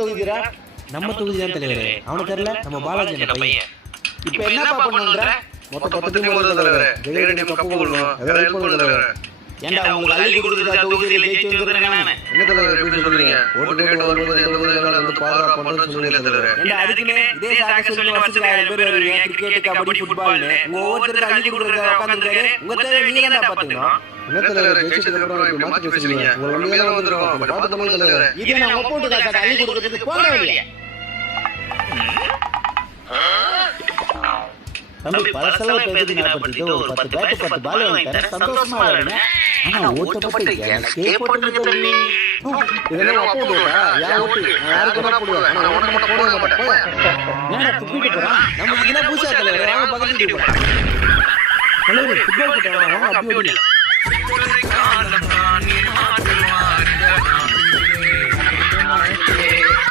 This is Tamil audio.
தொகுதிரா நம்ம தொகுதி தான் தலைவரே. அவனுக்கு தெரியல நம்ம பாலாஜி பையன். இப்போ என்னப்பா பண்ணுன்ற மொத்த 10 டீம் வருது தலைவரே. ஜெயில டீம் கப்பு கொடுக்கணும். ஏதாவது ஹெல்ப் பண்ணுங்க தலைவரே. ஏன்டா உங்களுக்கு அள்ளி கொடுத்துட்டா தொகுதியில ஜெயிச்சு வந்துறேன் நானே. என்ன தலைவரே இப்படி சொல்றீங்க? ஓட்டு கேட்டு வரும்போது எந்த ஊர்ல வந்து பாரா பண்றேன்னு சொல்லுங்க தலைவரே. ஏன்டா அதுக்குனே இதே சாக சொல்லி வருஷத்துக்கு 1000 பேர் வருவீங்க. கிரிக்கெட், கபடி, ஃபுட்பால்னு உங்க ஒவ்வொருத்தருக்கு அள்ளி கொடுக்கறத உட்கார்ந்திருக்காரு. உங்க தேவை நீங்க தான் பாத்துக்கணும். என்ன தலைவரே ஜெயிச்சதுக்கு அப்புறம் இப்படி மாத்தி பேசுறீங்க? உங்க நம்பிக்கை தான் வந்திருக்கோம். கொஞ்சம் பார்த்து பண்ணுங்க தலைவரே. இது நான் ஒப்போட்டு காசை அள்ளி கொடுக்கிறதுக்கு போக வேண்டிய தம்பி பழசெல்லாம் பேசுறது நான் பத்திட்டு ஒரு 10 பேட் 10 பால் வாங்கிட்டேன் சந்தோஷமா வரேன். ஆனா ஓட்டப்பட்ட எனக்கே போட்டுங்க தம்பி. இதெல்லாம் அப்போ ஓட்டா? யா ஓட்டு? நான் யாருக்கு வேணா போடுவேன். நான் ஓட்ட மட்டும் போட மாட்டேன். என்னடா துப்பிட்டு போறான்? நம்ம இதெல்லாம் பூசா தலைவரே. அவன் பக்கத்துல போறான். தலைவரே ஃபுட்பால் கிட்ட வாங்க அப்படி ஓடிடலாம்.